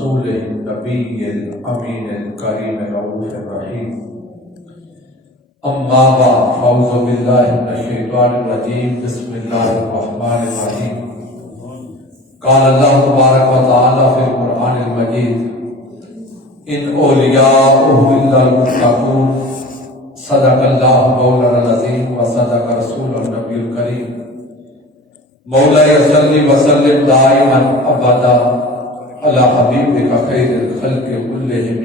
رسوله النبي الأمين الكريم الرؤوف الرحيم أما بعد فأعوذ بالله من الشيطان الرجيم بسم الله الرحمن الرحيم قال الله تبارك وتعالى في القرآن المجيد إن أولياؤه إلا المتقون صدق الله مولانا العظيم وصدق رسول النبي الكريم مولاي صل وسلم دائما أبدا على حبيبك خير الخلق كلهم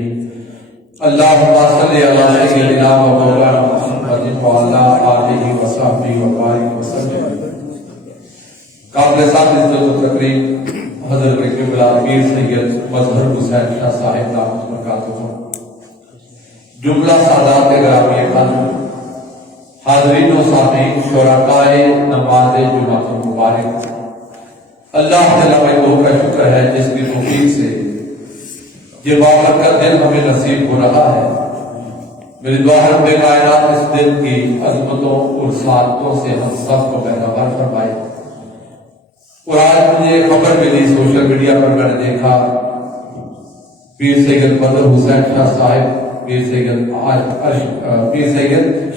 اللهم صل على سيدنا ومولانا محمد وعلى آله وصحبه وبارك وسلم. قابل ذات عزت و تکریم حضرت قبلہ پیر سید مظہر حسین شاہ صاحب دامت برکاتہ، جملہ سادات گرامی خانم، حاضرین و سامعین، شرکائے نماز جمعہ مبارک، اللہ تعالیٰ کا شکر ہے جس کی توفیق سے یہ بابرکت دن ہمیں نصیب ہو رہا ہے. میری دعا ہے رب کائنات اس دن کی عظمتوں اور سعادتوں سے ہم سب کو بہربر فرمائے. اور آج مجھے خبر ملی سوشل میڈیا پر میں نے دیکھا پیر سید بدر حسین شاہ صاحب، پیر سید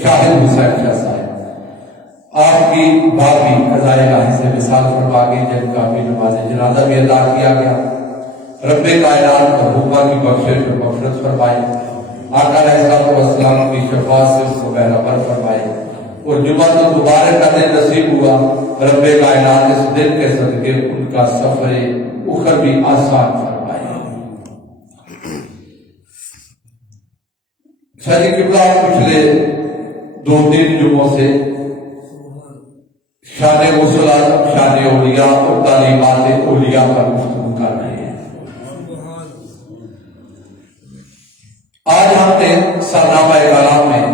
شاہد حسین شاہ صاحب آپ کی بھابھی قضائے الہی سے مثال فرما گئی، جن کا بھی نماز جنازہ بھی ادا کیا گیا. رب کائنات مرحومہ کی بخشش اور مغفرت فرمائے، آقا علیہ السلام کی شفاعت سے اس کو بہربر فرمائے. اور جمعہ تو مبارک کا دن نصیب ہوا، رب کائنات اس دن کے صدقے ان کا سفر اخروی آسان فرمائے. شاہی قبلہ پچھلے 2-3 جمعوں سے شان غسل اعظم، شان اولیاء اور تعلیمات اولیاء پر گفتگو کر رہے ہیں. آج ہم نے سرنامہ کلام میں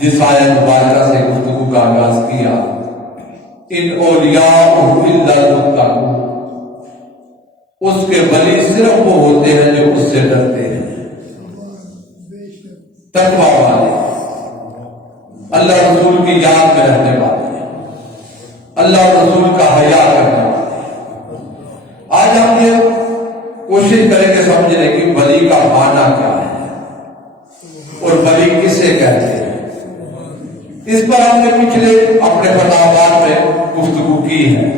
جس آیت مبارکہ سے گفتگو کا آغاز کیا، ان اولیاء الا المتقون، اس کے ولی صرف وہ ہوتے ہیں جو اس سے ڈرتے ہیں، تقویٰ والے، اللہ رسول کی یاد میں رہنے والے، اللہ رسول کا حیا کرنے والے. آج ہم یہ کوشش کریں گے سمجھنے کی ولی کا معنی کیا ہے اور ولی کسے کہتے ہیں. اس پر ہم نے پچھلے اپنے فتاوات میں گفتگو کی ہے،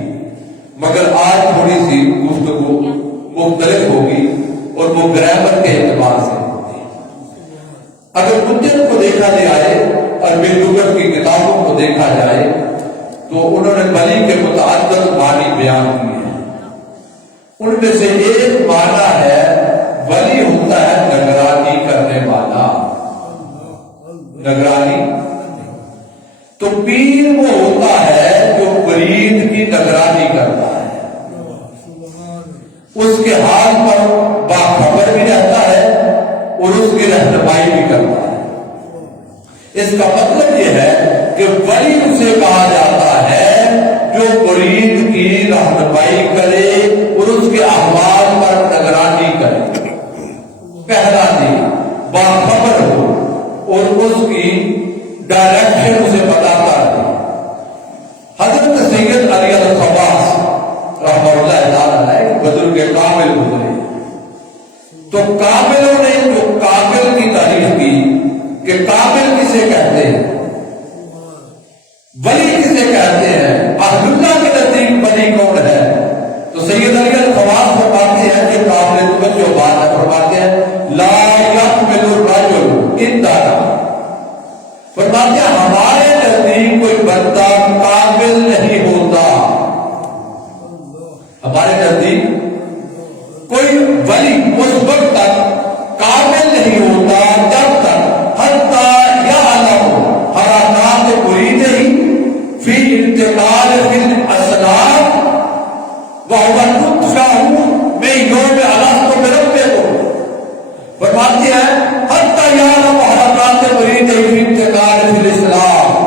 مگر آج تھوڑی سی گفتگو مختلف ہوگی اور وہ گرامر کے اعتبار سے ہوگی. اگر مجد کو دیکھا جائے اور لغت کی کتابوں کو دیکھا جائے تو انہوں نے ولی کے متعدد معنی بیان کیے ہیں. ان میں سے ایک معنی ہے ولی ہوتا ہے نگرانی کرنے والا. نگرانی تو پیر وہ ہوتا ہے جو مرید کی نگرانی کرتا ہے، اس کے حال پر باخبر بھی رہتا ہے اور اس کی رہنمائی بھی کرتا ہے. اس کا مطلب یہ ہے کہ ولی اسے کہا جاتا ہے جو مرید کی رہنمائی کرے اور اس کے احوال پر نگرانی کرے، پہلا دے، باخبر ہو اور اس کی ڈائریکشن اسے بتاتا ہے. حضرت سید علی الخواص رحمہ اللہ تعالی بزرگ کامل گزرے، تو کاملوں نے جو کامل کی تعریف کی کہ کامل کسے کہتے ہیں، ولی کسے کہتے ہیں، اہل اللہ کے نزدیک ولی کون ہے، تو سید علی الخواص فرماتے ہیں کہ کامل توجہ بات ہے، فرماتے ہیں لا یکمل الرجل الا، فرماتے ہیں ہمارے نزدیک کوئی بندہ کامل نہیں ہوتا، ہمارے نزدیک کوئی ولی اس وقت تک کامل نہیں ہوتا جب تک حتی یعلم حرکات مریدہ فی انتقال فی الاسلام وہو نطفہ میں یوم الست بربکم. فرماتے ہیں حتی یعلم حرکات مریدہ فی انتقال فی الاسلام،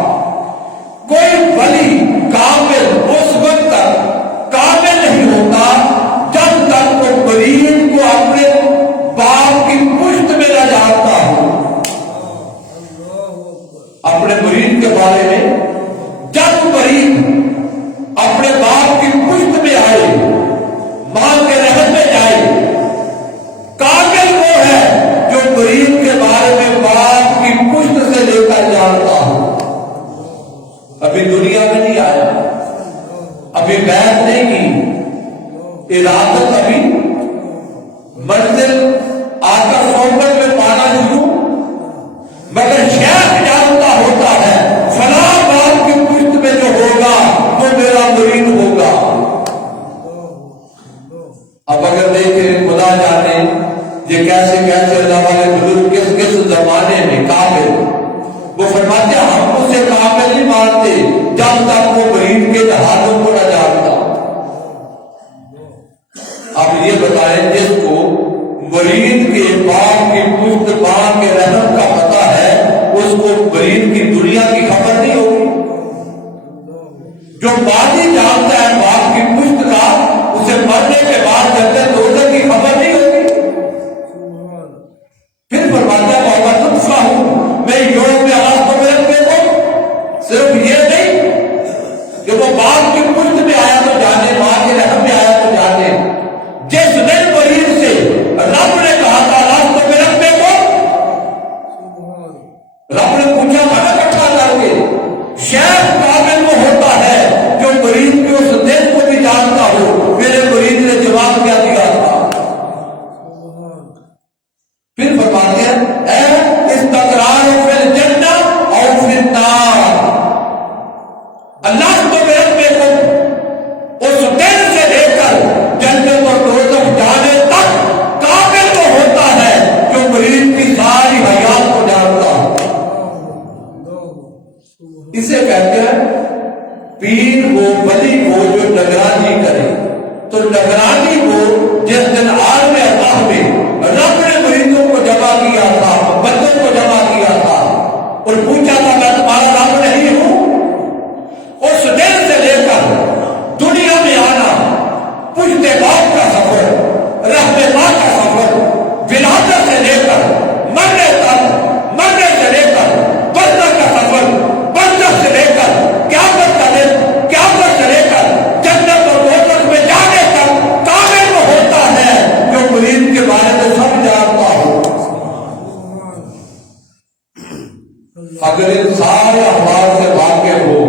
کوئی ولی کامل اس وقت تک کامل نہیں ہوتا جب تک وہ مرید کو اپنے جس کو مریض کے باپ کی پشت باپ کے رحم کا پتہ ہے، اس کو مریض کی دنیا کی خبر نہیں ہوگی۔ جو باقی جانتا ہے باپ کی پشت کا، اسے مرنے کے بعد جنت دوزخ کی خبر نہیں ہوگی۔ پھر فرماتا ہے محمد نطفہ ہوں میں یوم میں آس کو رکھتے ہوں۔ صرف یہ نہیں کہ وہ باپ کی پشت میں آیا تو جانے، ماں کے رحم میں آیا تو جانے، جس دن مریض سے رب نے کہا تھا راستوں میں رکھنے کو، رب نے پوچھا تھا نا کٹھا کر کے، شیخ کامل وہ ہوتا ہے جو مریض کے اس دن کو بھی جانتا ہو۔ میرے مریض نے جواب کیا دیا تھا؟ پھر فرماتے ہیں اے استقرار فی الجنہ او فی النار، اللہ تو رکھنے کو اس دن سے لے کر جنت اور دوزخ جانے تک قابل تو ہوتا ہے جو مریض کی ساری حیات کو جانتا ہو۔ اسے کہتے ہیں پیر وہ ولی وہ جو نگرانی کرے۔ تو نگرانی کو جس دن عالم اللہ میں رب نے مریضوں کو جمع کیا تھا، بندوں کو جمع کیا تھا اور پوچھا تھا میں تمہارا رب نہیں ہوں، اس دن سے لے کر دنیا میں آنا، پشت باپ کا سفر، رحم ماں کا سفر، ولادت سے لے کر مرنے تک، مرنے سے لے کر برزخ کا سفر، برزخ سے لے کر قیامت کا دن، قیامت سے لے کر جنت اور دوزخ میں جانے تک کامل وہ ہوتا ہے جو مریض کے بارے میں سب جانتا ہو۔ اگر ان سارے احوال سے واقف ہو،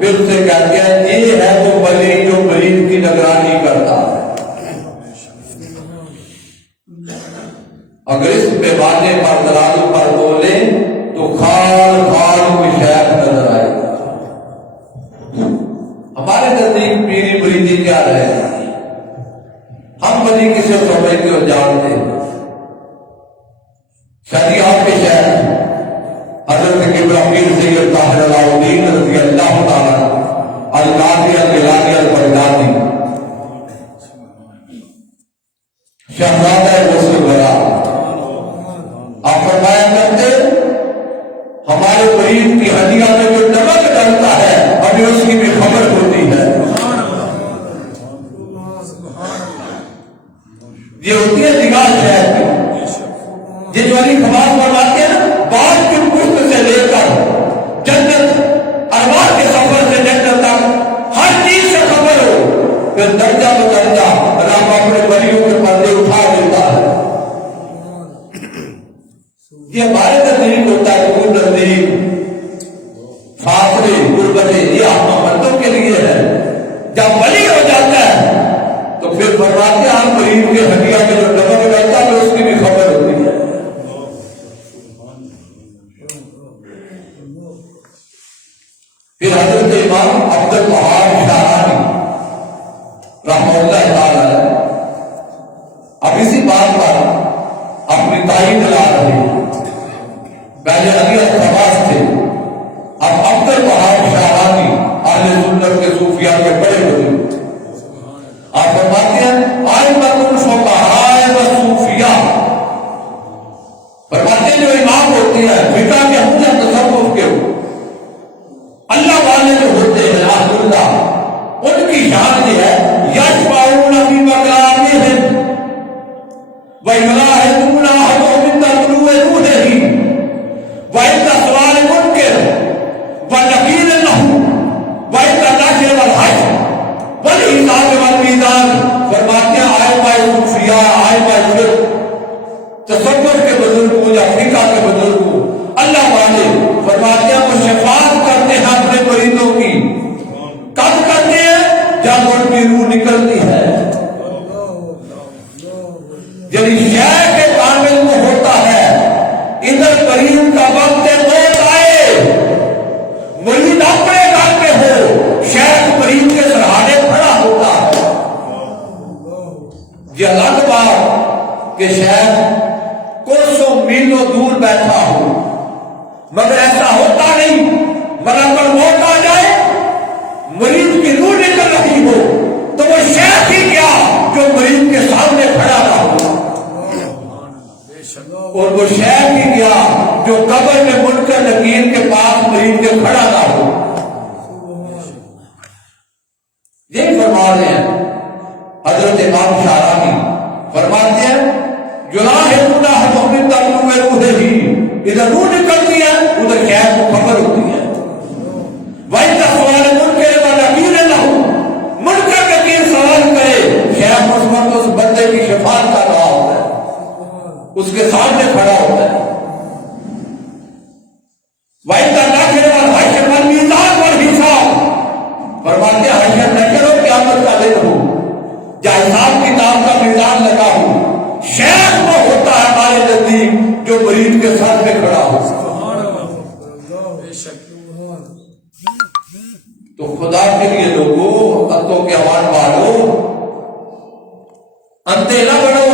پھر سے کہتے ہیں یہ ہے وہ ولی جو مریض کی نگرانی کرتا ہے۔ اگر اس پیمانے پر ترازو پر بولے تو کھال کھال کوئی شیخ نظر آئے گا۔ ہمارے نزدیک پیری مریدی کیا رہے گا؟ ہم ولی کسے سمجھتے اور جانتے ہیں؟ شادی آپ کے شیخ حضرت ابراہیم سید طاہر علاؤ الدین رضی اللہ تعالیٰ القادری الگیلانی البغدادی شہزادہ غسل برا، آپ فرمایا کرتے ہمارے مریض کی ہڈیاں میں جو نمک ڈلتا ہے ہمیں اس کی بھی خبر ہوتی ہے۔ یہ ہوتی ہے نگاہ شہر کی، جن والی خبر فرماتے ہیں باپ کی پشت سے لے کر جنت، ارواح کے سفر سے جنت تک ہر چیز سے خبر ہو، پھر درجہ بدرجہ رب اپنے ولیوں کے پردے اٹھا دیتا ہے۔ یہ ہمارے نزدیک ہوتا ہے، دور نزدیک فاصلے غربتیں یہ ہم مردوں کے لیے ہے۔ جب ولی ہو جاتا ہے تو پھر فرماتے ہیں ہم مریض کے ہڈیاں میں جو نمک ڈلتا ہے اس کی بھی خبر ہوتی ہے۔ پھر حضرت امام عبد الوہاب شاہانی رحمہ اللہ تعالی اب اسی بات پر اپنی تائید لا رہے ہیں۔ پہلے علی الخواص تھے، اب عبد الوہاب شاہانی اہل سنت کے صوفیاء کے بڑے بزرگ۔ آپ فرماتے ہیں ائمۃ الفقہاء والصوفیاء، فرماتے ہیں جو امام ہوتے ہیں فقہ کے ہوں یا تصوف کے ہوں، اللہ والے جو ہوتے ہیں اہل اللہ، ان کی شان یہ ہے یشفعون فی مقامہم ویلاہدون احدهم من طلوع روحہ وعند سؤال منکر ونقیل له وعند نشر والحشر والحساب والمیزان۔ فرماتے ہیں ائمہ صوفیاء، ائمہ تصوف کے بزرگوں یا فقہ کے بزرگوں، اللہ والے فرماتے ہیں وہ شفاعت کرتے ہیں اپنے مریضوں کی، کب کرتے ہیں؟ جب ان کی روح نکلتی ہے۔ یعنی شیخ کے کامل وہ ہوتا ہے ادھر مریض کا وقت موت آئے، مریض اپنے گھر پہ ہو، شیخ مریض کے سرہانے کھڑا ہوتا ہے۔ یہ الگ بات کہ شیخ کوسوں میلوں دور بیٹھا ہو، مگر ایسا ہوتا نہیں، ملک الموت آ جائے، مریض کی روح نکل رہی ہو تو وہ شیخ ہی کیا جو مریض کے سامنے کھڑا نہ ہو۔ اور وہ شیخ ہی گیا جو قبر میں منکر نکیر کے پاس مریض کے کھڑا نہ ہو. یہی فرما رہے ہیں حضرت امام شارانی فرماتے ہیں یلاحقون احدهم طلوع روحه ادھر روح نکلتی ہے ادھر شیخ کو خبر ہوتی ہے. وَإِذَا سُئِلَ مُنكَرٌ وَنَكِيرٌ لَهُ منکر نکیر سوال کرے شیخ اس وقت اس بندے کی شفاعت کر رہا ہوتا ہے، اس کے سامنے کھڑا ہوتا ہے. وَإِذَا نَشَرَ الْحَشْرَ وَالْمِيزَانَ وَالْحِسَابَ فرماتے ہیں حشر نشر ہو قیامت کا دن ہو یا حساب کتاب کا میدان لگا ہو، شیخ وہ ہوتا ہے ہمارے نزدیک جو مریض کے سر پہ کھڑا ہو. تو خدا کے لیے لوگوں اتوں کے حوال والوں اندھے نہ بڑھو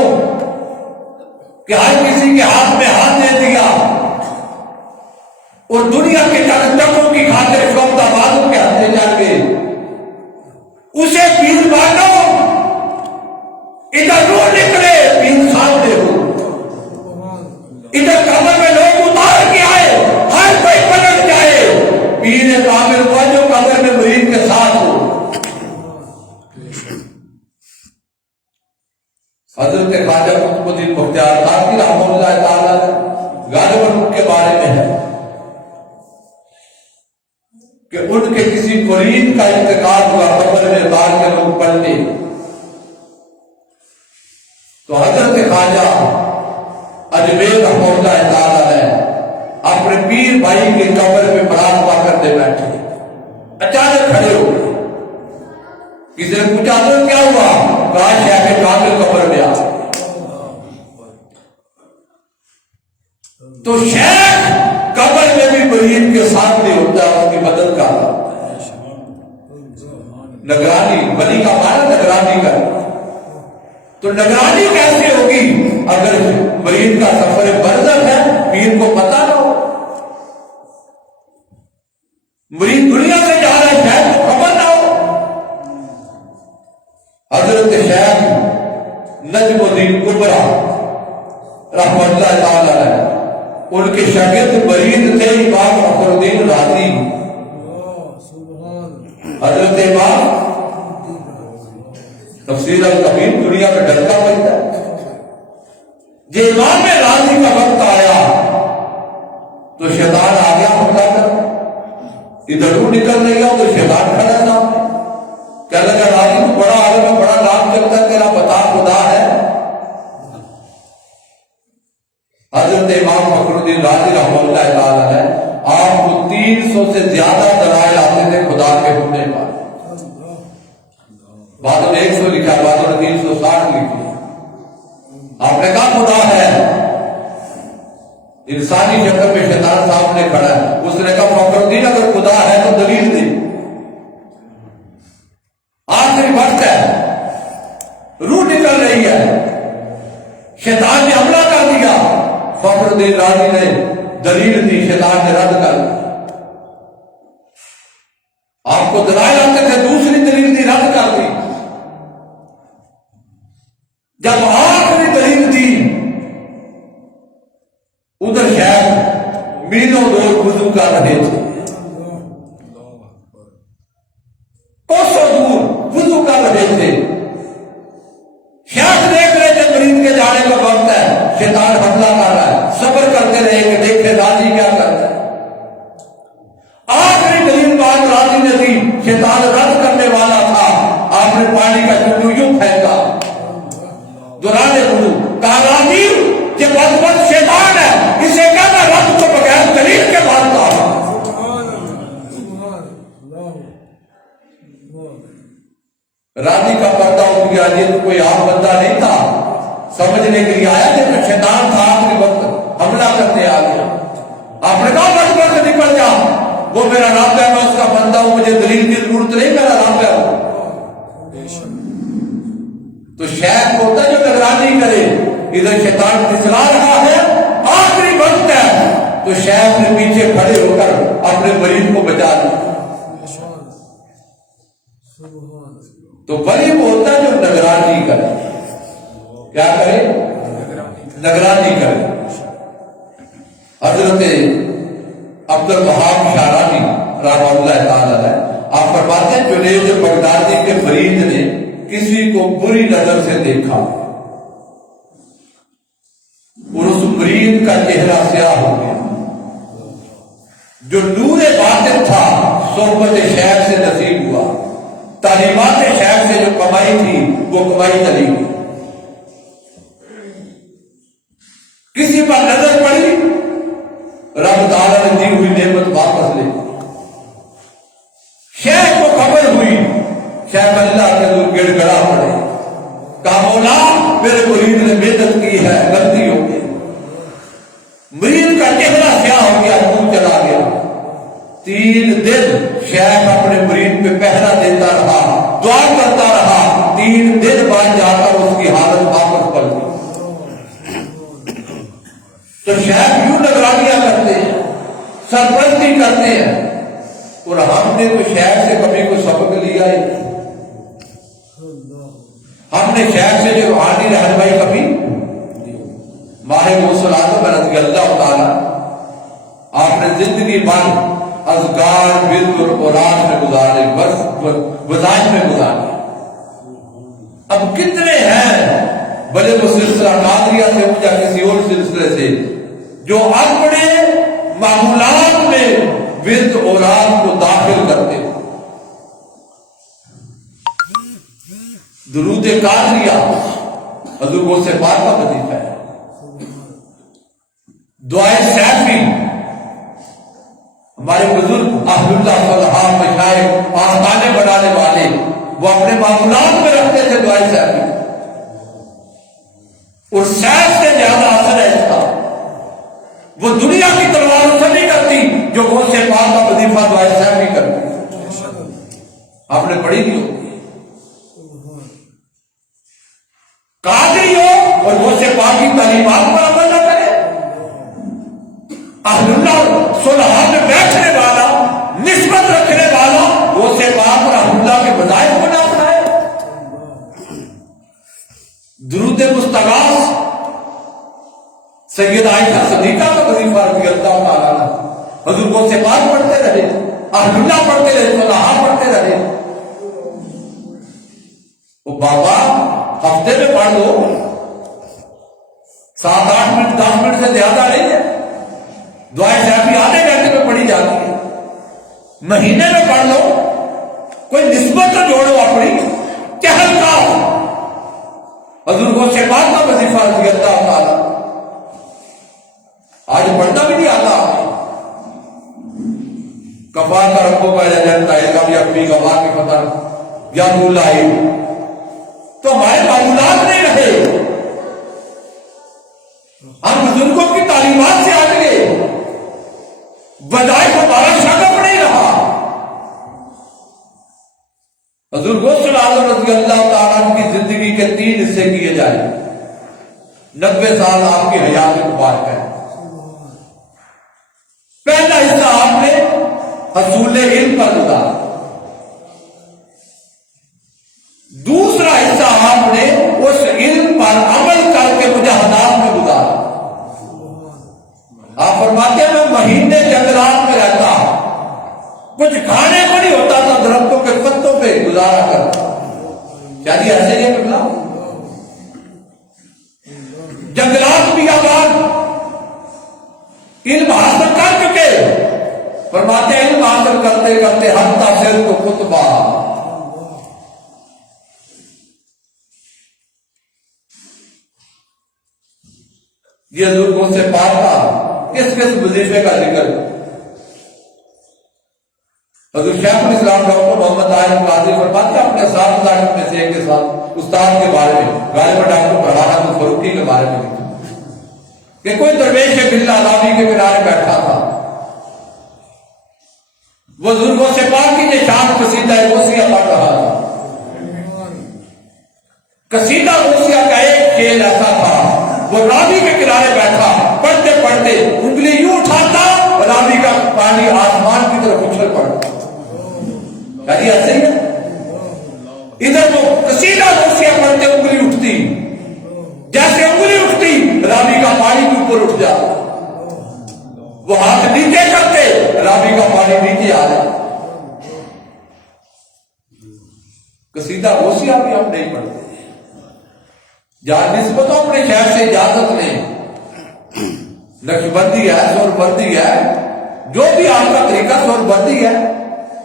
کہ ہر کسی کے ہاتھ میں ہاتھ دے دیا اور دنیا کے چند ٹکوں کی خاطر شوق آبادوں کے ہاتھ جا کے اسے پیر مانو. ادھر روح نکلے پیر سامنے ہو، ادھر قبر میں لوگ اتار کے آئے ہر کوئی پلٹ جائے پیر کامل ہوا جو قبر میں مریض کے ساتھ ہو. حضرت خواجہ قطب الدین بختیار کاکی رحمہ اللہ تعالی غالباً کے بارے میں ہے کہ ان کے کسی مرید کا انتقال ہوا قبر میں اتار کے لوگ پلٹے تو حضرت خواجہ اجمیر رحمہ اللہ تعالی اپنے پیر بھائی کے قبر میں مراقبہ کرتے بیٹھے، اچانک کھڑے ہو گئے. کسی نے پوچھا تو کیا ہوا؟ کہا شیخ کامل قبر میں آ. تو شیخ قبر میں بھی مریض کے سامنے ہوتا ہے، اس کی مدد کر رہا ہوتا ہے. نگرانی ولی کا معنی نگرانی کا، تو نگرانی کیسے ہوگی اگر مریض کا سفر برزخ ہے پیر کو پتہ نہ ہو؟ مریض دنیا سے جا رہا ہے شیخ کو خبر نہ ہو. حضرت شیخ نجم الدین کبرا رحمہ اللہ تعالی علیہ ان کے شاگرد مریض تھے امام فخر الدین رازی. حضرت امام تفسیر الکبیر دنیا میں ڈرتا پڑتا ہے. جب امام رازی کا وقت آیا تو شیطان آ گیا حملہ کر، ادھر روح نکل رہی ہے تو شیطان کھڑا تھا کہنے لگا راضی تو بڑا عالم ہے، بڑا نام چلتا ہے، تیرا بتا خدا ہے. حضرت امام فخر الدین رازی رحمہ اللہ تعالی ہے آپ کو 300 سے زیادہ دلائل آتے تھے خدا کے ہونے پر. بعدوں نے 100 لکھا، بعدوں نے 360 لکھی. آپ نے کہا خدا ہے، انسانی شکل میں شیطان سامنے کھڑا ہے. اس نے کہا فخر الدین اگر خدا ہے تو دلیل دے. آخری وقت ہے، روح نکل رہی ہے، شیطان نے حملہ کر دیا. فخر الدین رازی نے دلیل دی، شیطان نے رد کر دی. آپ کو دلائل آتے تھے، دوسری دلیل دی، رد کر دی. جب آخری دلیل دی ادھر شیخ میلوں دور وضو کر رہے تھے، کوسوں دور وضو کر رہے تھے. شیخ دیکھ رہے تھے مریض کے جانے کا وقت ہے، شیطان حملہ کر رہا ہے، صبر کرتے رہے کہ دیکھے راضی کیا کرتا ہے. آخری دلیل بات راضی نے دی، شیطان رد کرنے والا تھا. آپ نے پانی کا چلو یوں پھینکا دوران وضو، کہا راضی یہ بدبخت شیطان ہے، اسے کہنا رب کو بغیر دلیل کے مانتا ہے. راضی کا پردہ اٹھ گیا. یہ تو کوئی عام بندہ نہیں تھا، سمجھنے کے لیے آیا لیکن شیطان تھا آخری وقت حملہ کرنے آ گیا. آپ نے کہا بدبخت نکل جا، وہ میرا رب ہے، میں اس کا بندہ ہوں، مجھے دلیل کی ضرورت نہیں، میرا رب ہے. تو شیخ ہوتا ہے جو نگرانی کرے. ادھر شیطان پھسلا رہا ہے، آخری وقت ہے، تو شیخ نے پیچھے کھڑے ہو کر اپنے مریض کو بچا لیا. تو ولی وہ ہوتا ہے جو نگرانی کرے. کیا کرے؟ نگرانی کرے. حضرت عبد الوہاب شعرانی رحمہ اللہ تعالی آپ فرماتے ہیں جنید بغدادی کے مرید نے کسی کو بری نظر سے دیکھا اور اس مرید کا چہرہ سیاہ ہو گیا. جو نور باطن تھا صحبت شیخ سے نصیب ہوا، تعلیمات شیخ سے جو کمائی تھی وہ کمائی چلی گئی. کسی پر نظر پڑی، رب تعالیٰ نے دی ہوئی نعمت واپس لے. شیخ کو خبر ہوئی، شیخ اللہ کے حضور گڑ گڑا پڑے، کہا مولا میرے مرید نے محنت کی ہے، غلطی ہو گئی. مرید کا چہرہ سیاہ ہو گیا، منہ چلا گیا. 3 دن شیخ اپنے مرید پہ پہرا دیتا رہا، دعا کرتا رہا. 3 دن بعد جا کر اس کی حالت واپس پلٹ گئی. تو شیخ یوں نگرانیاں کرتے ہیں، سرپرستی کرتے ہیں، اور ہم نے تو شیخ سے کبھی کوئی سبق لیا ہی نہیں. ہم نے شیخ سے جو روحانی رہنمائی کبھی ماہ غوث اعظم رضی اللہ تعالی آپ نے زندگی بھر اذکار ورد اور قرآن میں گزارے، وظائف میں گزارے. اب کتنے ہیں بھلے وہ سلسلہ قادریہ سے ہو یا کسی اور سلسلے سے جو اپنے معمولات میں ورد اوراد کو داخل کرتے ہیں. درود قادریہ حضور غوث پاک کا وظیفہ ہے. دعائے سیفی ہمارے بزرگ اہل اللہ صلاح مشائخ آستانے بنانے والے وہ اپنے معمولات میں رکھتے تھے دعائے سیفی. اور سیف سے زیادہ اثر ہے اس کا، وہ دنیا کی تلواروں سے نہیں کرتی جو غوث پاک کا وظیفہ دعائے سیفی کرتی. آپ نے پڑھی نہیں ہوگی. قادری ہو اور غوث پاک کی تعلیمات پر عمل نہ کرے، اہل اللہ صلحاء میں بیٹھنے والا، نسبت رکھنے والا غوث پاک اور اہل اللہ کے وظائف کو نہ اپنائے. درود مستغاث سید عائشہ صدیقہ کا وظیفہ رضی اللہ تعالیٰ عنہ حضور غوث پاک پڑھتے رہے، اہل اللہ پڑھتے رہے، صلحاء پڑھتے رہے. وہ بابا ہفتے میں پڑھ لو، 7-8 منٹ 10 منٹ سے زیادہ نہیں ہے. دعائیں سیفی آدھے گھنٹے میں پڑھی جاتی ہے. مہینے میں پڑھ لو، کوئی نسبت تو جوڑو اپنی. چہل کا حضور غوث پاک کا وظیفہ رضی اللہ تعالیٰ آج پڑھنا بھی نہیں آتا. کفا کا ربوں کا جنتا ہے کبھی اپنی گواہ کی فتح یا مولا تو ہمارے معمولات نہیں رہے. ہم بزرگوں کی تعلیمات سے ہٹ گئے، وظائف ہمارا شغف نہیں رہا. حضور غوث اعظم رضی اللہ تعالیٰ کی زندگی کے 3 حصے کیے جائیں. 90 سال آپ کی حیات مبارک ہے. پہلا حصہ آپ نے حصول علم پر گزارا، دوسرا حصہ آپ نے اس علم پر عمل کر کے مجاہدات میں گزارا. آپ فرماتے ہیں میں مہینے جنگلات میں رہتا، کچھ کھانے کو نہیں ہوتا تھا، درختوں کے پتوں پہ گزارا کرتا. کیا جی ایسے نہیں کرنا؟ جنگلات بھی آباد، علم حاصل کر چکے. فرماتے ہیں علم حاصل کرتے کرتے حتی سر کو خطبہ. یہ حضور غوث پاک کا کس وظیفے کا ذکر؟ حضور شیخ الاسلام ڈاکٹر محمد طاہر قادری فرماتے ہیں اپنے اساتذہ میں سے ایک کے ساتھ استاد کے بارے میں، غالباً ڈاکٹر فرحان الفاروقی کے بارے میں لکھا کہ کوئی درویش بلّہ علاوی کے کنارے بیٹھا تھا. وہ حضور غوث پاک کی نشان قصیدہ غوثیہ پڑھ رہا تھا. قصیدہ غوثیہ کا ایک شعر ایسا تھا، وہ راوی کے کنارے بیٹھا، پڑھتے پڑھتے انگلی یوں اٹھاتا، راوی کا پانی آسمان کی طرف اچھل پڑتا. یعنی ایسے ہی ہے، ادھر وہ قصیدہ غوثیہ پڑھتے انگلی اٹھتی، جیسے انگلی اٹھتی راوی کا پانی کے اوپر اٹھ جاتا. وہ ہاتھ نیچے کرتے راوی کا پانی نیچے آ جائے. قصیدہ غوثیہ بھی ہم نہیں پڑھتے جہاں نسبت اپنے شہر سے اجازت نہیں. نقشبندی ہے، سور بندی ہے، جو بھی آپ کا طریقہ سور بندی ہے،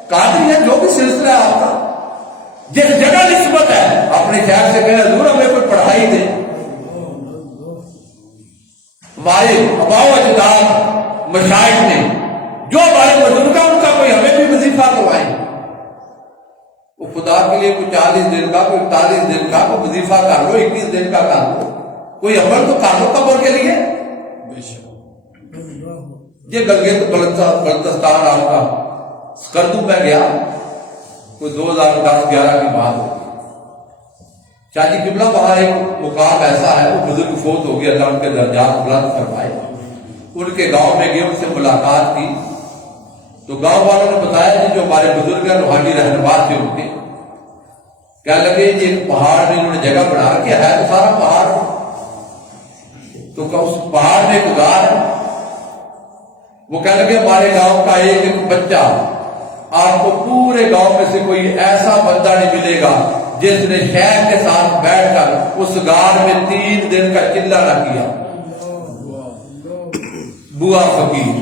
قادری ہے، جو بھی سلسلہ ہے آپ کا، جس جگہ نسبت ہے اپنے شہر سے کہیں حضور ہمیں کوئی پڑھائی دے. ہمارے آباء و اجداد مشائخ نے جو ہمارے بزرگ ہیں ان کا کوئی ہمیں بھی وظیفہ کروائیں. وہ خدا کے لیے کوئی 40 دن کا، کوئی 41 دن کا، کوئی وظیفہ کر لو، 21 دن کا کر لو، کوئی عمل تو کر لو قبر کے لیے. یہ گلگت بلتستان آپ کا سکردو میں گیا کوئی 2010-11 کی بات ہوگی. شاہ جی قبلہ وہاں ایک مقام ایسا ہے، وہ بزرگ فوت ہو گیا، اللہ ان کے درجات بلند فرمائے. ان کے گاؤں میں گئے، ان سے ملاقات کی تو گاؤں والوں نے بتایا کہ جو ہمارے بزرگ ہیں روحانی رہنما تھے ان کے، کہنے لگے یہ ایک پہاڑ میں انہوں نے جگہ بنا رکھی ہے تو سارا پہاڑ، تو اس پہاڑ میں ایک غار ہے. وہ کہنے لگے ہمارے گاؤں کا ایک ایک بچہ، آپ کو پورے گاؤں میں سے کوئی ایسا بندہ نہیں ملے گا جس نے شیخ کے ساتھ بیٹھ کر اس غار میں 3 دن کا چلہ نہ کیا. بوا فقیر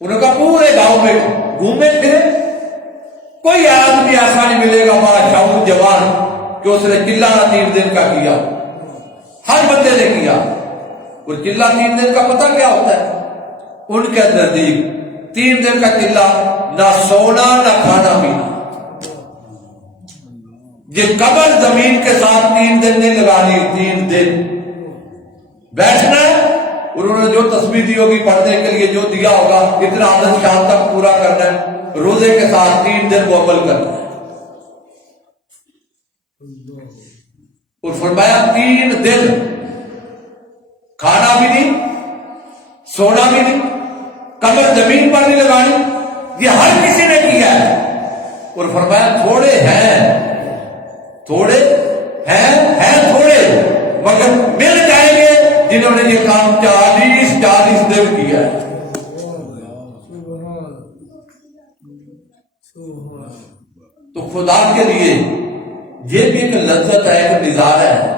انہوں کا پورے گاؤں میں گھومے پھرے، کوئی آدمی ایسا نہیں ملے گا بادشاہ جوان کہ اس نے چلہ 3 دن کا کیا. ہر بندے نے کیا. اور چلہ 3 دن کا پتہ کیا ہوتا ہے ان کے نزدیک؟ 3 دن کا چلہ نہ سونا نہ کھانا پینا. یہ قبر زمین کے ساتھ 3 دن نہیں لگانی، 3 دن بیٹھنا ہے. انہوں نے جو تسبیح دی ہوگی پڑھنے کے لیے جو دیا ہوگا اتنا عدد شام تک پورا کرنا ہے. روزے کے ساتھ 3 دن وہ عمل کرنا ہے. اور فرمایا 3 دن کھانا بھی نہیں، سونا بھی نہیں، قبر زمین پر نہیں لگانی. یہ ہر کسی نے کیا ہے. اور فرمایا تھوڑے ہیں تھوڑے مگر مل جائیں گے جنہوں نے یہ کام 40 دن کیا ہے. تو خدا کے لیے یہ بھی ایک لذت ہے، ایک نظارہ ہے.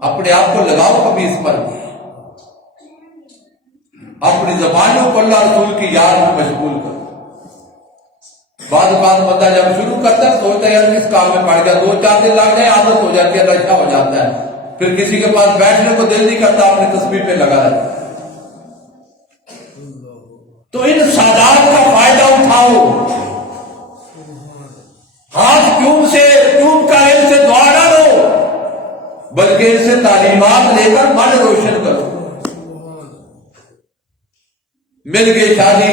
اپنے آپ کو لگاؤ کبھی اس پر بھی، اپنی زبانوں کو اللہ رسول کی یاد میں مشغول کرو. بعض بندہ جب شروع کرتا ہے سوچتا ہے یار کس کام میں پڑ گیا، 2-4 دن لگ جائے عادت ہو جاتی ہے، نشہ ہو جاتا ہے، پھر کسی کے پاس بیٹھنے کو دل نہیں کرتا، اپنے تسبیح پہ لگا رہتا ہے. تو ان سادات کا فائدہ اٹھاؤ. ہاتھ کیوں کا ان سے دعا نہ لو بلکہ ان سے تعلیمات لے کر من روشن کرو. مل گئے، شادی،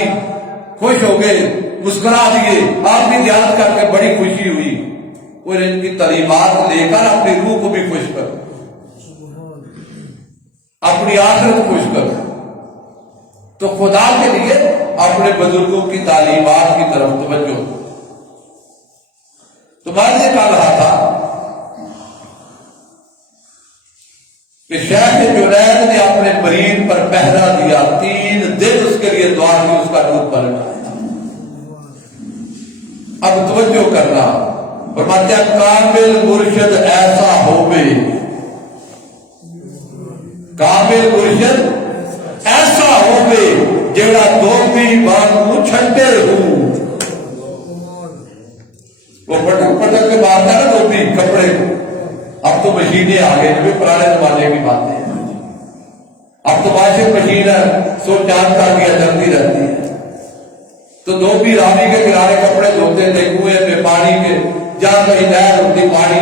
خوش ہو گئے، مسکرا دیے، آپ بھی یاد کر کے بڑی خوشی ہوئی. اور ان کی تعلیمات لے کر اپنی روح کو بھی خوش کرو، اپنی آخرت خوش کرو. تو خدا کے لیے اپنے بزرگوں کی تعلیمات کی طرف توجہ. تو میں نے کہا رہا تھا کہ شیخ جنید نے اپنے مرید پر پہرا دیا، 3 دن اس کے لیے دعا کی، اس کا دودھ پلٹا. اب توجہ کرنا، فرماتے ہیں کامل مرشد ایسا ہوئے، کامل مرشد ایسا ہوئے جیڑا دھوبی وانگوں چھٹے ہوں. وہ پٹک کے مارتا ہے نا دھوبی کپڑے کو. اب تو مشینیں آ گئی، بھی پرانے زمانے کی باتیں ہیں. اب تو واشنگ مشین ہے، سو چاند کا دیا چلتی رہتی ہے. تو دھوبی راوی کے کنارے کپڑے دھوتے تھے کنویں میں پانی کے، جہاں کہیں نہر ہوتی پانی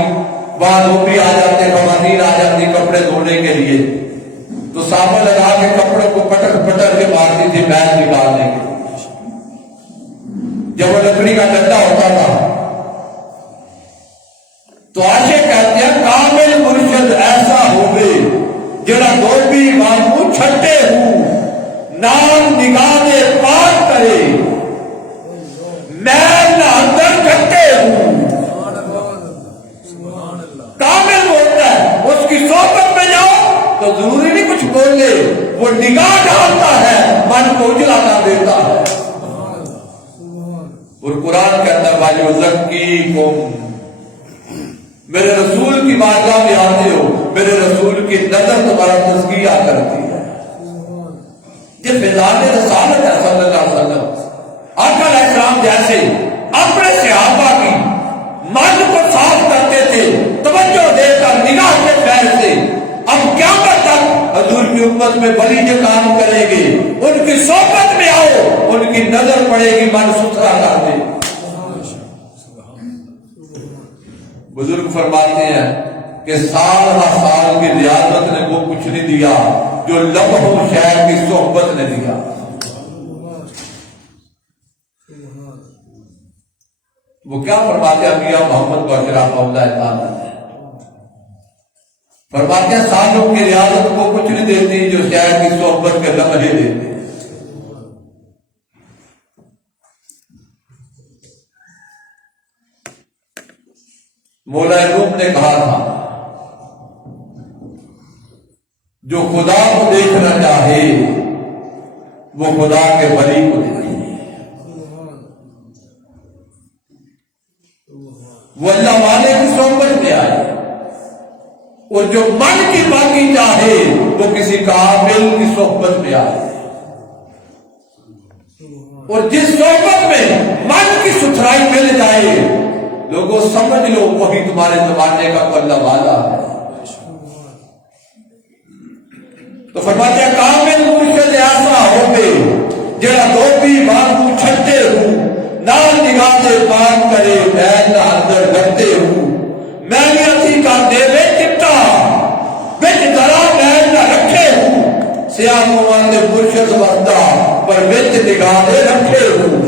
وہاں دھوبی آ جاتے، خواتین آ جاتی کپڑے دھونے کے لیے. تو صابن لگا کے کپڑوں کو پٹک کے مارتی تھی میل نکالنے کے. جب وہ لکڑی کا ڈنڈا ہوتا تھا تو آشے کہتے ہیں کامل مرشد ایسا ہوئے جڑا دھوبی وانگوں چھٹے ہوں، نام نگانے پاک کرے، میل نہ اندر کھٹے ہوں. کامل ہوتا ہے، اس کی صحبت میں جاؤ تو ضروری نہیں کچھ بول لے، وہ نگاہ ڈالتا ہے، من کو اجلا کر دیتا ہے۔ اور قرآن کہتا ہے وَيُزَكِّيكُمْ، میرے رسول کی بارگاہ میں آتے ہو، میرے رسول کی نظر تمہارا تزکیہ کرتی ہے۔ یہ فضائل رسالت ہے صلی اللہ علیہ وسلم۔ آقا علیہ السلام جیسے اپنے صحابہ کی من کو صاف کرتے تھے، توجہ دے کر نگاہ کے خیر سے، اب قیامت تک حضور کی امت میں بڑی جو کام کریں گے، ان کی صحبت میں آؤ، ان کی نظر پڑے گی، من ستھرا کر دے۔ بزرگ فرماتے ہیں کہ سال ہر سال کی ریاضت نے وہ کچھ نہیں دیا جو لمح و شہر کی صحبت نے دیا۔ وہ کیا فرماتے ہیں میاں محمد بشیر رحمہ اللہ تعالی، فرماتے ہیں سالوں کی ریاضت کو کچھ نہیں دیتی جو شہر کی صحبت کے لمحے دیتے۔ مولا روم نے کہا تھا جو خدا کو دیکھنا چاہے وہ خدا کے ولی کو دیکھے، وہ اللہ والے کی صحبت میں آئے، اور جو من کی باقی چاہے وہ کسی کامل کی صحبت میں آئے، اور جس صحبت میں من کی ستھرائی مل جائے لوگوں سمجھ لو وہی تمہارے زمانے کا اللہ والا ہے۔ تو فرماتے ہیں کامل مرشد ایسا ہوگے جڑا دوبی وانگو چھٹے ہوں، نال نگاہ سے بات کرے بین نہ اندر لگتے ہوں، میں بھی اسی کا دے وے چپٹا وچ ذرا بین نہ رکھے ہوں، سیاہ موان دے مرشد وردہ پر وچ نگاہ دے رکھے ہوں۔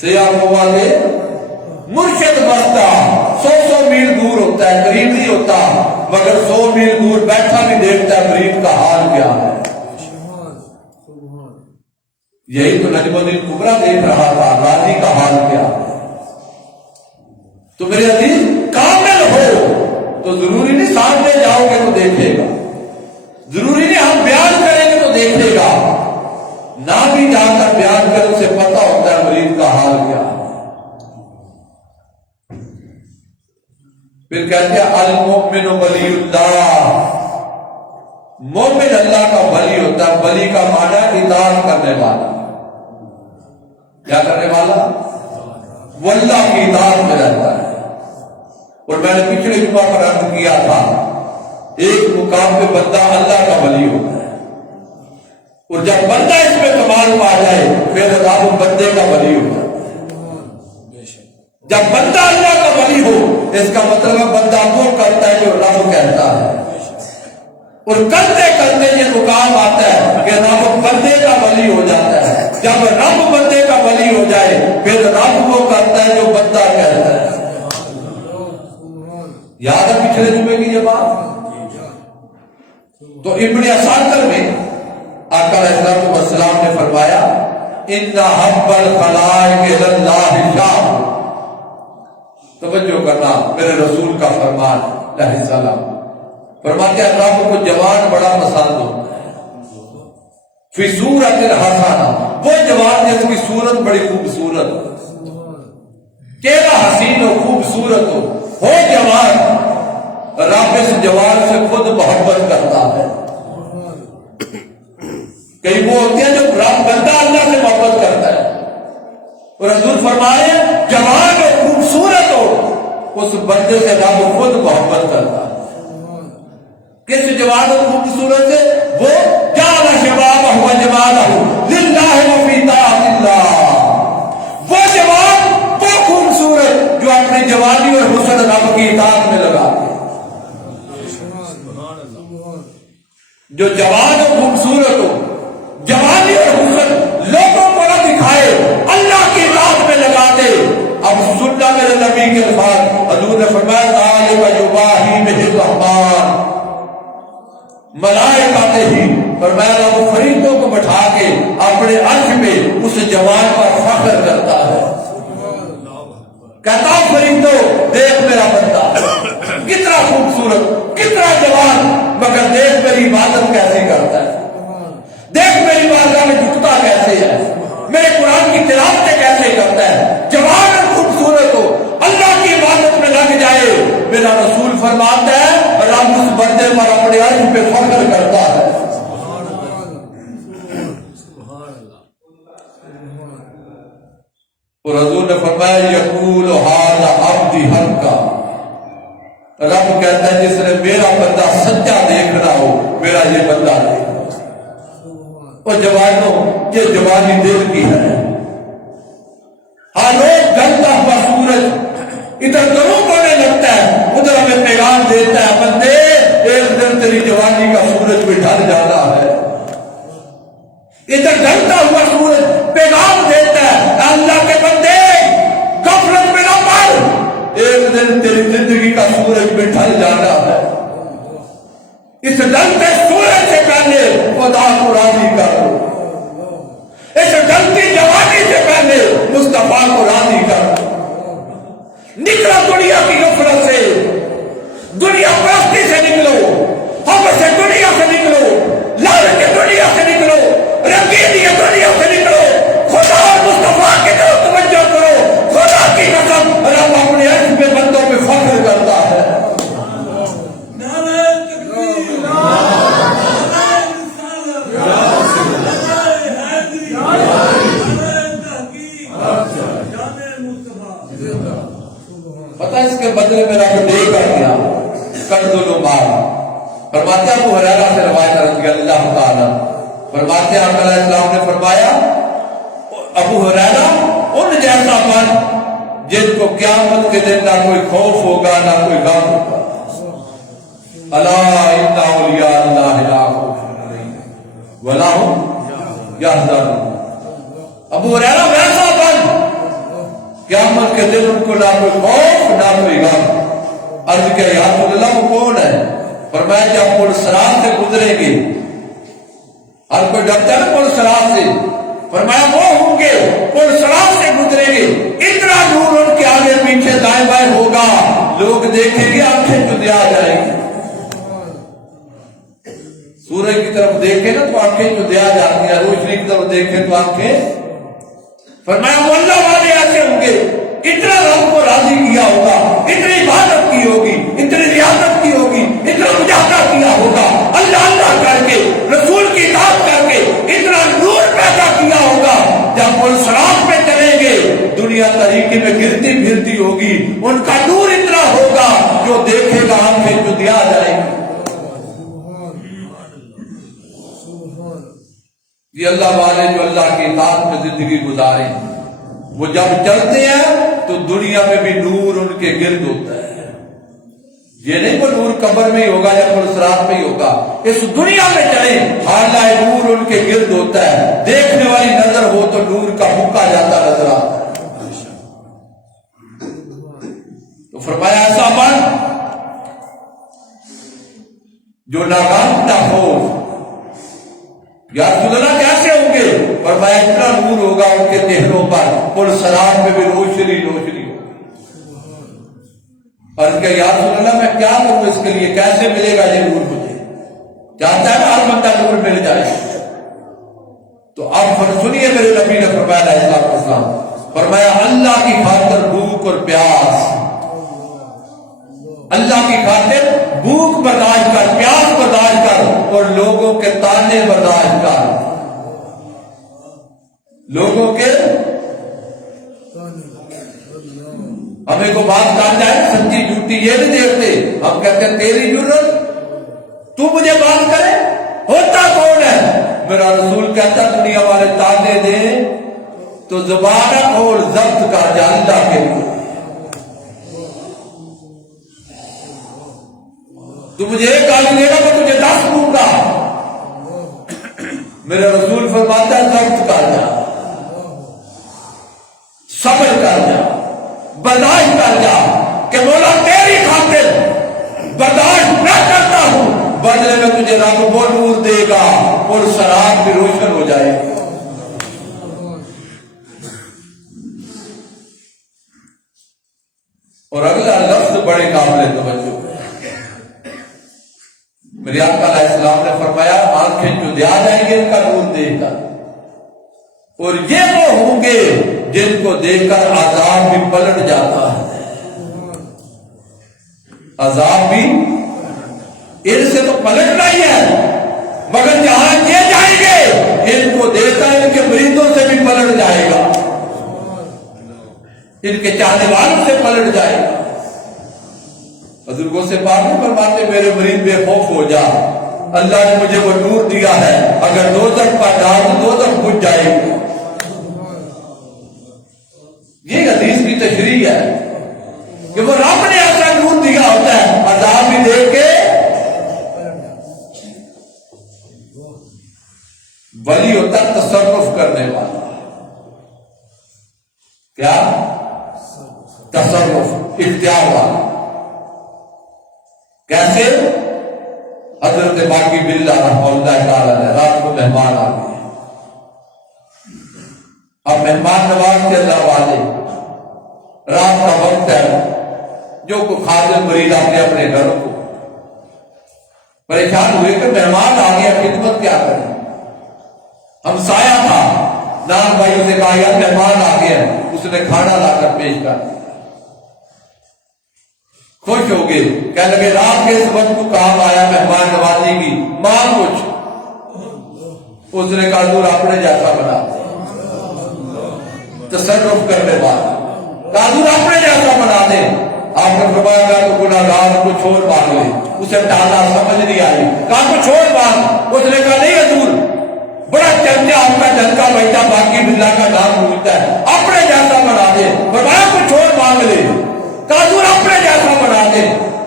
سیاہ موان دے مرشد وردہ 100 میل دور ہوتا ہے، قریب نہیں ہوتا، مگر 100 میل دور بیٹھا بھی دیکھتا ہے قریب کا حال کیا ہے۔ یہی تو نجم الدین کبریٰ دیکھ رہا تھا، راضی کا حال کیا ہے۔ تو میرے عزیز کامل ہو تو ضروری نہیں سامنے جاؤ گے تو دیکھے گا، ضروری نہیں ہم بیان کریں گے تو دیکھے گا، نہ بھی جا کر بیان کر اسے پتا ہوتا ہے مریض کا حال کیا ہے۔ پھر کہتے ہیں المؤمن ولی اللہ، مومن اللہ کا ولی ہوتا ہے۔ ولی کا معنی اطاعت کرنے والا، کیا کرنے والا؟ وہ اللہ کی اطاعت میں رہتا ہے۔ اور میں نے پچھلے جمعہ پر عرض کیا تھا ایک مقام پہ بندہ اللہ کا ولی ہوتا ہے، اور جب بندہ اس میں کمال پا جائے پھر رب بندے کا ولی ہوتا ہے۔ جب بندہ اللہ کا ولی ہو اس کا مطلب ہے بندہ وہ کرتا ہے جو رب کہتا ہے، اور کرتے کرتے یہ مقام آتا ہے کہ رب بندے کا ولی ہو جاتا ہے۔ جب رب بندے کا ولی ہو جائے پھر رب وہ کرتا ہے جو بندہ کہتا ہے۔ یاد ہے پچھلے جمعے کی یہ بات؟ تو ابن اساکر میں آقا علیہ السلام نے فرمایا ان حب الخلائق اللہ شاہ، توجہ کرنا میرے رسول کا فرمان علیہ السلام، فرماتے ہیں رب کو جوان بڑا پسند ہوتا ہے، فی صورت الحسنہ، وہ جوان جس کی صورت بڑی خوبصورت ہو، چہرہ حسین ہو، خوبصورت ہو جوان، رب اس جوان سے خود محبت کرتا ہے۔ کئی وہ ہوتے ہیں جو رب بندہ اللہ سے محبت کرتا ہے، اور حضور فرمائے جوان ہو خوبصورت ہو اس بندے سے رب خود محبت کرتا ہے۔ کس جوان اور خوبصورت سے؟ وہ جعل شبابہ و جمالہ للہ و فی طاعت اللہ، وہ جوان وہ خوبصورت جو اپنی جوانی اور حسن رب کی اطاعت میں لگا دے۔ جو جوان اور خوبصورت ہو، جوانی اور حسن لوگوں کو نہ دکھائے، اللہ کی اطاعت میں لگا دے۔ اب سننا میرے نبی کے الفاظ، حضور نے فرمایا ذالک یباہی بہ الرحمن، ملائکہ ہی فرمایا وہ فرشتوں کو بٹھا کے اپنے عرش میں اس جوان پر فخر کرتا ہے، کہتا فرشتوں دیکھ میرا بندہ کتنا خوبصورت، کتنا جوان، مگر دیکھ میرے فرماتا ہے رب اس بندے پر اپنے عرش پہ فخر کرتا ہے. اور حضور نے فرمایا یقول ھذا عبدی حقا، رب کہتا ہے جس نے میرا بندہ سچا دیکھ رہا ہو میرا یہ بندہ دیکھ. اور جوانوں یہ جوانی دل کی ہے. ہاں روز ڈھلتا ہوا سورج ادھر غروب ہونے لگتا ہے ادھر ہمیں پیغام دیتا ہے بندے ایک دن تیری جوانی کا سورج بھی ڈھل جانا ہے. ادھر ڈھلتا ہوا سورج پیغام دیتا ہے اللہ کے بندے غفلت میں نہ پڑ، ایک دن تیری زندگی کا سورج بھی ڈھل جانا ہے. اس ڈھلتے سورج سے پہلے خدا کو راضی کرو، اس ڈھلتی جوانی سے پہلے مصطفیٰ کو راضی کرو. نکلو دنیا کی غفلت سے، دنیا پرستی سے نکلو، ہم سے دنیا سے نکلو، لالچ کی دنیا سے نکلو، رنگینی دنیا سے نکلو، خدا اور مصطفیٰ کی طرف توجہ کرو. خدا کی قسم رب اپنے عرش پہ بندوں پہ فخر کرتا ہے. پتہ اس کے بدلے میں رب دے کر دیا قرض العمار. فرماتے ابو ہریرہ سے روایت رضی اللہ تعالی فرماتے ہیں آقا علیہ السلام نے فرمایا ابو ہریرہ ان جیسا بن جن کو قیامت کے دن نہ کوئی خوف ہوگا نہ کوئی غم ہوگا. الا ان اولیاء اللہ لا خوف علیہم ولا هم یحزنون. ابو ہریرہ ویسا بن قیامت کے دن ان کو نہ کوئی خوف نہ کوئی غم. عرض کیا یا رسول اللہ وہ کون ہے؟ فرمایا جب پل صراط سے گزریں گے، ہر کوئی ڈرتا ہے نا پل صراط سے، فرمایا وہ ہوں گے پل صراط سے گزریں گے اتنا نور ان کے آگے پیچھے دائیں بائیں ہوگا لوگ دیکھیں گے آنکھیں چندیا جائیں گی. سورج کی طرف دیکھیں نا تو آنکھیں چندیا جاتی ہیں، روشنی کی طرف دیکھیں تو آنکھیں. فرمایا وہ اللہ والے ایسے ہوں گے اتنا رب کو راضی کیا ہوگا، اتنی عبادت کی ہوگی، اتنی ریاضت کی ہوگی، اتنا مجاہدہ کیا ہوگا اللہ اللہ کر کے رسول کی اطاعت کر کے اتنا نور پیدا کیا ہوگا. جب وہ صراط پہ چلیں گے دنیا طریقے میں گرتی پھرتی ہوگی، ان کا نور اتنا ہوگا جو دیکھے گا آنکھیں چندیا جائیں گی. یہ اللہ والے جو اللہ کی اطاعت میں زندگی گزاریں وہ جب چلتے ہیں تو دنیا میں بھی نور ان کے گرد ہوتا ہے. یہ نہیں وہ نور قبر میں ہی ہوگا یا پل صراط میں ہی ہوگا، اس دنیا میں چلیں حالہ نور ان کے گرد ہوتا ہے. دیکھنے والی نظر ہو تو نور کا پھکا جاتا نظر آتا ہے. تو فرمایا ایسا بن جو نہ غم نہ خوف. یا رسول اللہ کیسے ہوں گے؟ فرمایا اتنا نور ہوگا ان کے چہروں پر پل صراط میں بھی روشنی روشنی ہوگی. اور کہ یا رسول اللہ میں کیا کروں اس کے لیے، کیسے ملے گا یہ نور مجھے؟ چاہتا ہے نا ہر بندہ نور مل جائے. تو اب سنیے میرے نبی نے فرمایا علیہ السلام فرمایا اللہ کی خاطر بھوک اور پیاس، اللہ کی خاطر بھوک برداشت کر، پیاس برداشت کر اور لوگوں کے تانے برداشت کر. لوگوں کے ہمیں کو بات کر جائے سچی جھوٹی یہ نہیں دیکھتے، ہم کہتے ہیں تیری ضرورت تو مجھے بات کرے، ہوتا کون ہے؟ میرا رسول کہتا دنیا والے تانے دیں تو زبان اور ضبط کر جا اللہ کے لیے. تو مجھے ایک گالی دے گا میں تجھے 10 دوں گا. میرا رسول فرماتا ہے ضبط کر جا، صبر کر جا، برداشت کر جا کہ مولا تیری خاطر برداشت نہ کرتا ہوں، بدلے میں تجھے رب وہ نور دے گا اور صراط بھی روشن ہو جائے گا. اور اگلا لفظ بڑے قابل توجہ ہے. میرے آقا علیہ السلام نے فرمایا آنکھیں چندیا جائیں گے ان کا نور دیکھ کر، اور یہ وہ ہوں گے جن کو دیکھ کر عذاب بھی پلٹ جاتا ہے. عذاب بھی ان سے تو پلٹنا ہی ہے، مگر جہاں یہ جائیں گے ان کو دیکھا ان کے مریدوں سے بھی پلٹ جائے گا، ان کے چاہنے والوں سے پلٹ جائے گا۔ بزرگوں سے بات نہیں فرماتے میرے مرید بے خوف ہو جا، اللہ نے مجھے وہ نور دیا ہے، اگر دوزخ کا ڈال دوزخ بجھ جائے گی۔ یہ حدیث کی تشریح ہے کہ وہ رب نے ایسا نور دیا ہوتا ہے، عذاب بھی دے کے ولی ہوتا ہے تصرف کرنے والا۔ کیا؟ تصرف، اختیار والا۔ کیسے؟ حضرت باقی باللہ رحمہ اللہ تعالی نے رات کو مہمان آ گئے، اب مہمان نواز کے اللہ والے، رات کا وقت ہے، جو کوئی خادم مرید آتے اپنے گھروں کو پریشان ہوئے کہ مہمان آ گیا، خدمت کیا کریں؟ ہمسایہ تھا، نان بھائیوں سے کہا یار مہمان آ گیا، اس نے کھانا لا کر پیش کر دیا، خوش ہو گئے، کہنے لگے رات کے اس وقت کو کام آیا مہمان نوازی کی، مانگ کچھ۔ اس نے کہا حضور اپنے جیسا بنا دے، تصرف کرنے والا، کہا حضور اپنے جیسا بنا دے۔ آپ نے فرمایا کہ تو گناہگار کو چھوڑ مانگ لے، اسے ٹالا، سمجھ نہیں آئی، کہا تو چھوڑ مانگ۔ اس نے کہا نہیں حضور، بڑا چرچا آپ کا جنتا بیٹا باقی باللہ کا نام بولتا ہے، اپنے جیسا بنا دے۔ فرمایا کو چھوڑ مانگ لے، کہا حضور اپنے جیسا بنا دے۔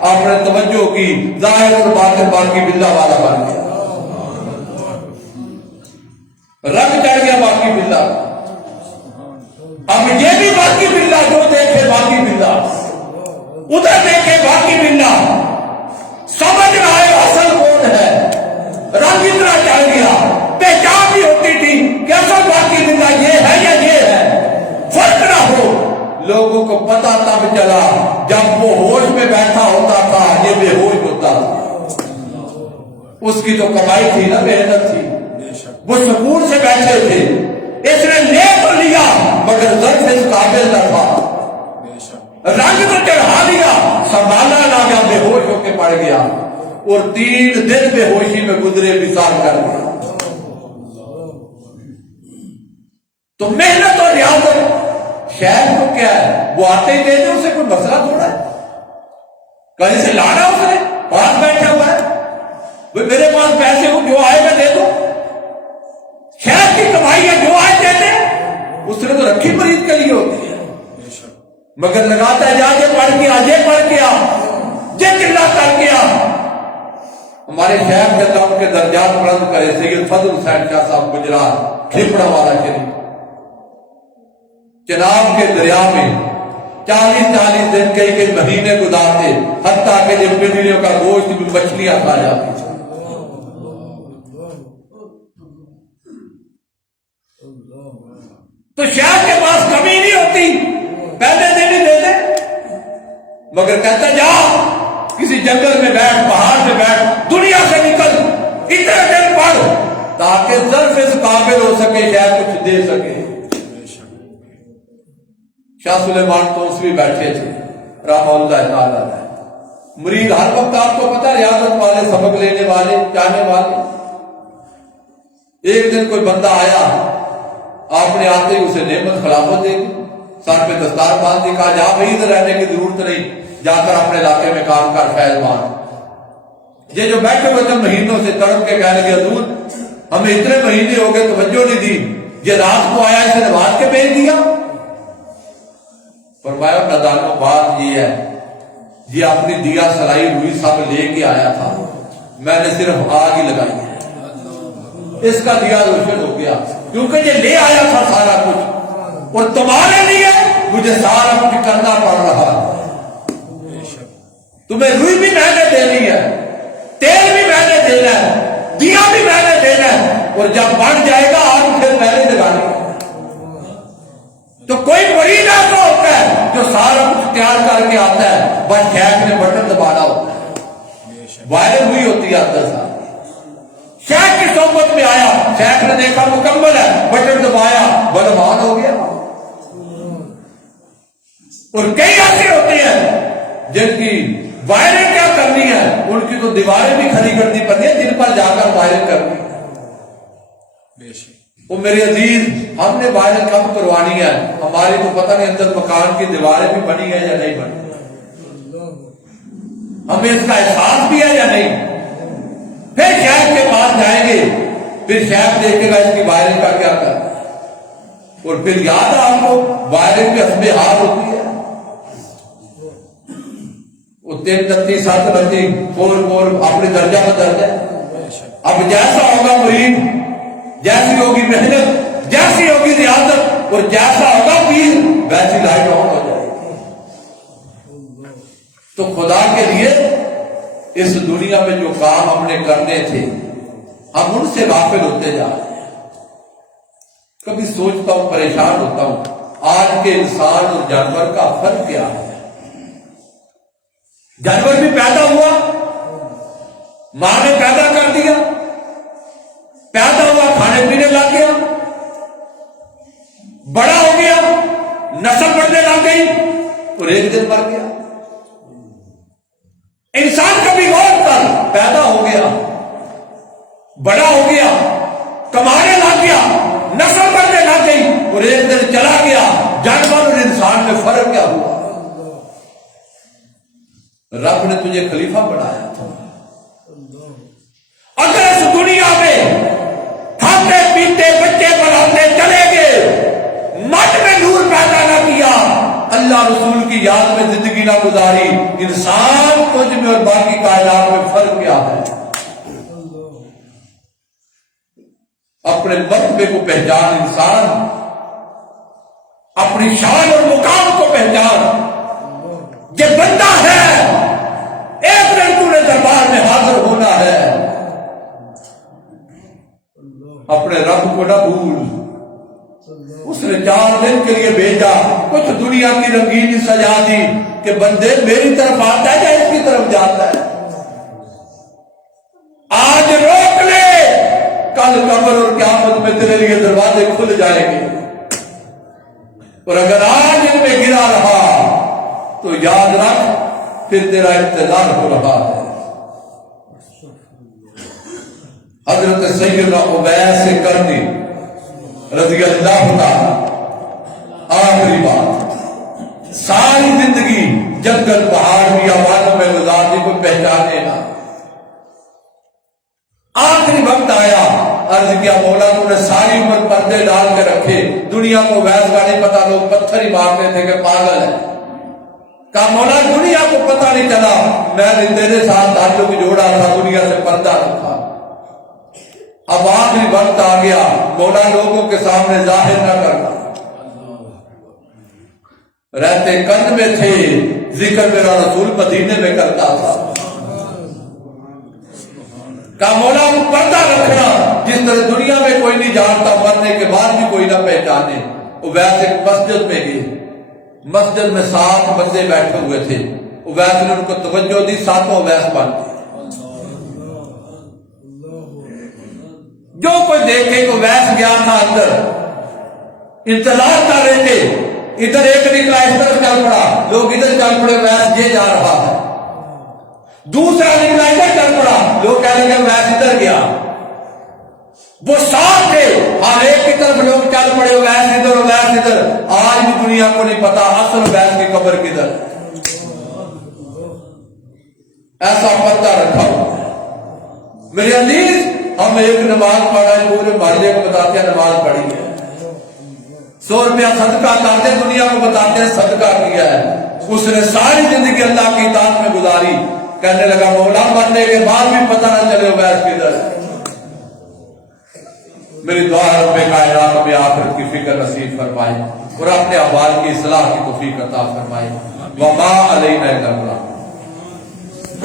آپ نے توجہ کی، ظاہر اور باطن باقی باللہ والا بن گیا، رنگ چڑھ گیا باقی باللہ۔ اب یہ بھی باقی باللہ، جو دیکھے باقی باللہ، ادھر دیکھے باقی باللہ، سمجھ رہا ہے اصل کون ہے، رنگ اتنا چڑھ گیا، پہچان بھی ہوتی تھی کہ اصل باقی باللہ یہ ہے یا یہ ہے، فرق نہ ہو۔ لوگوں کو پتا تب چلا جب وہ ہوش میں بیٹھا ہوتا تھا، یہ بے ہوش ہوتا تھا۔ اس کی تو کمائی تھی نا، محنت تھی، وہ سکون سے بیٹھے تھے، اس نے لے تو لیا مگر ظرف اس قابل نہ تھا، رنگ تو چڑھا دیا، سنبھالا نہ گیا، بے ہوش ہو کے پڑ گیا، اور 3 دن بے ہوشی میں گزرے، وصال کر گیا۔ تو محنت اور ریاضت شہر کو کیا ہے، وہ آتے ہی دے دے، اسے کوئی مسئلہ تھوڑا ہے، کہیں سے لانا اس نے، پاس بیٹھا ہوا ہے، میرے پاس پیسے ہو، جو آئے میں دے دوں، شہر کی کمائی ہے، جو آئے دے دے، اس نے تو رکھی مرید کے لیے ہوتی ہے، مگر لگاتا ہے جا یہ پڑھ کے آ، یہ پڑھ کے آ، یہ چلا کر کے آ۔ ہمارے شہر کے اللہ کے درجات بلند کرے سید فضل حسین شاہ صاحب گجرات کھپڑا والا شریف، چناب کے دریا میں 40 دن کئی مہینے گزارتے، حتیٰ کہ جب بلیوں کا گوشت بھی مچھلیاں کھا جاتی۔ تو شہر کے پاس کمی نہیں ہوتی، پہلے دن ہی دے دے، مگر کہتا جا کسی جنگل میں بیٹھ، پہاڑ میں بیٹھ، دنیا سے نکل، اتنے دن پڑھ تاکہ ظرف اس قابل ہو سکے، شاید کچھ دے سکے۔ شاہ سلیمان توسوی بیٹھے تھے رحمہ اللہ تعالیٰ ہے، مرید ہر وقت آپ کو پتا ریاضت والے، سبق لینے والے، چاہنے والے۔ ایک دن کوئی بندہ آیا، آپ نے آتے ہی اسے نعمت خلافت دے دی، سر پہ دستار باندھ دی، کہا جا بھائی ادھر رہنے کی ضرورت نہیں، جا کر اپنے علاقے میں کام کر، فیض باندھ۔ یہ جو بیٹھے ہوئے تھے مہینوں سے تڑپ کے کہنے لگے حضور ہمیں اتنے مہینے ہو گئے توجہ نہیں دی، یہ رات کو آیا اسے نواز کے بھیج دیا۔ فرمایا نادانوں بات یہ ہے، یہ اپنی دیا سلائی ہوئی سب لے کے آیا تھا، میں نے صرف آگ ہی لگائی ہے، اس کا دیا روشن ہو گیا، کیونکہ یہ لے آیا تھا سارا کچھ، اور تمہارے لیے مجھے سارا کچھ کرنا پڑ رہا ہے۔ تمہیں روئی بھی میں نے دینی ہے، تیل بھی میں نے دینا ہے، دیا بھی میں نے دینا ہے، اور جب بڑھ جائے گا آگ پھر میں نے لگانی ہے۔ تو کوئی مرید ایسا ہوتا ہے جو سارا کچھ تیار کر کے آتا ہے، بس شیخ نے بٹن دبانا ہوتا ہے، وائرل ہوئی ہوتی ہے اندر سے۔ شیخ کی صحبت میں آیا، شیخ نے دیکھا مکمل ہے، بٹن دبایا، بلوان ہو گیا۔ اور کئی ایسے ہوتے ہیں جن کی وائرنگ کیا کرنی ہے، ان کی تو دیواریں بھی کھڑی کرنی پڑتی ہے جن پر جا کر وائرنگ کرنی ہے۔ وہ میرے عزیز، ہم نے وائرنگ کب کروانی ہے؟ ہماری تو پتہ نہیں اندر مکان کی دیواریں بھی بنی ہیں یا نہیں بنی، ہمیں اس کا احساس بھی ہے یا نہیں۔ پھر شیخ کے پاس جائیں گے، پھر شیخ دیکھے گا اس کی وائرنگ کا کیا کرنا ہے، اور پھر یاد ہے آپ کو وائرنگ کی حسب حال ہوتی ہے، وہ 3 رتی 7 رتی کور اپنے درجہ بدلتا ہے۔ اب جیسا ہوگا مرید، جیسی ہوگی محنت، جیسی ہوگی ریاضت، اور جیسا ہوگا پیر، ویسی لائٹ آن ہو جائے گی۔ تو خدا کے لیے اس دنیا میں جو کام ہم نے کرنے تھے ہم ان سے غافل ہوتے جا رہے ہیں۔ کبھی سوچتا ہوں، پریشان ہوتا ہوں، آج کے انسان اور جانور کا فرق کیا ہے؟ جانور بھی پیدا ہوا، ماں نے پیدا کر دیا، پیدا ہوا، کھانے پینے لگ گیا، بڑا ہو گیا، نسل بڑھنے لگ گئی، اور ایک دن مر گیا۔ انسان کبھی غور کر، پیدا ہو گیا، بڑا ہو گیا، کمانے لگ گیا، نسل بڑھنے لگ گئی، اور ایک دن چلا گیا۔ جانور اور انسان میں فرق کیا ہوا؟ رب نے تجھے خلیفہ بنایا تھا۔ اگر اس دنیا میں کھاتے پیتے بچے بڑھاتے چلے گئے، مٹ میں نور پیدا نہ کیا، اللہ رسول کی یاد میں زندگی نہ گزاری، انسان تجھ میں اور باقی کائنات میں فرق کیا ہے؟ اپنے مرتبے کو پہچان انسان، اپنی شان اور مقام کو پہچان۔ یہ بندہ ہے، ایک دن تو نے دربار میں حاضر ہونا ہے۔ اپنے رب کو نہ بھول، اس نے 4 دن کے لیے بھیجا، کچھ دنیا کی رنگینی سجا دی کہ بندے میری طرف آتا ہے یا اس کی طرف جاتا ہے۔ آج روک لے، کل قبر اور قیامت میں تیرے لیے دروازے کھل جائیں گے، اور اگر آج ان میں گرا رہا تو یاد رکھ پھر تیرا انتظار ہو رہا ہے۔ حضرت سیدنا اویس کرنی رضی اللہ عنہ، آخری بات، ساری زندگی جنگل پہاڑ بیابانوں میں گزار دی، کوئی پہچانے نہ۔ آخری وقت آیا، عرض کیا مولا تو نے ساری عمر پردے ڈال کے رکھے، دنیا کو ویس کا نہیں پتا، لوگ پتھر ہی مارتے تھے کہ پاگل ہے۔ کہا مولا دنیا کو پتہ نہیں چلا، میں نے تیرے ساتھ تعلق جوڑا تھا، دنیا سے پردہ رکھا۔ اب آخری وقت آ گیا، مولا لوگوں کے سامنے ظاہر نہ کرنا۔ رہتے قلب میں تھے، ذکر میرا رسول مدینے میں کرتا تھا۔ کہا مولا وہ پردہ رکھنا، جس طرح دنیا میں کوئی نہیں جانتا، مرنے کے بعد بھی کوئی نہ پہچانے۔ اویس ایک مسجد میں گئے، مسجد میں 7 بندے بیٹھے ہوئے تھے، اویس نے ان کو توجہ دی، 7 اویس بن گئے۔ جو کوئی دیکھے کہ اویس گیا تھا اندر، انتظار کر رہے تھے، ادھر ایک نکلا اس طرف چل پڑا، لوگ ادھر چل پڑے، اویس یہ جا رہا ہے۔ دوسرا نکلا ادھر چل پڑا، لوگ کہنے لگے اویس ادھر گیا۔ وہ 7 تھے، ہر ایک کی طرف لوگ چل پڑے، اویس ادھر اویس ادھر۔ آج بھی دنیا کو نہیں پتا اصل اویس کی قبر کدھر۔ ایسا پردہ رکھا ہوا ہے۔ میرے عزیز، ہم ایک نماز پڑھا ہے، پورے محلے کو بتاتے ہیں نماز پڑھی ہے، 100 روپیہ صدقہ کرتے، دنیا کو بتاتے ہیں صدقہ کیا ہے۔ اس نے ساری زندگی اللہ کی اطاعت میں گزاری، کہنے لگا مولا مرنے کے بعد بھی پتہ نہ چلے اویس کدھر۔ میری دعا رب کائنات ہمیں آخرت کی فکر نصیب فرمائے اور اپنے احوال کی اصلاح کی توفیق عطا فرمائے۔ وما علینا الا البلاغ۔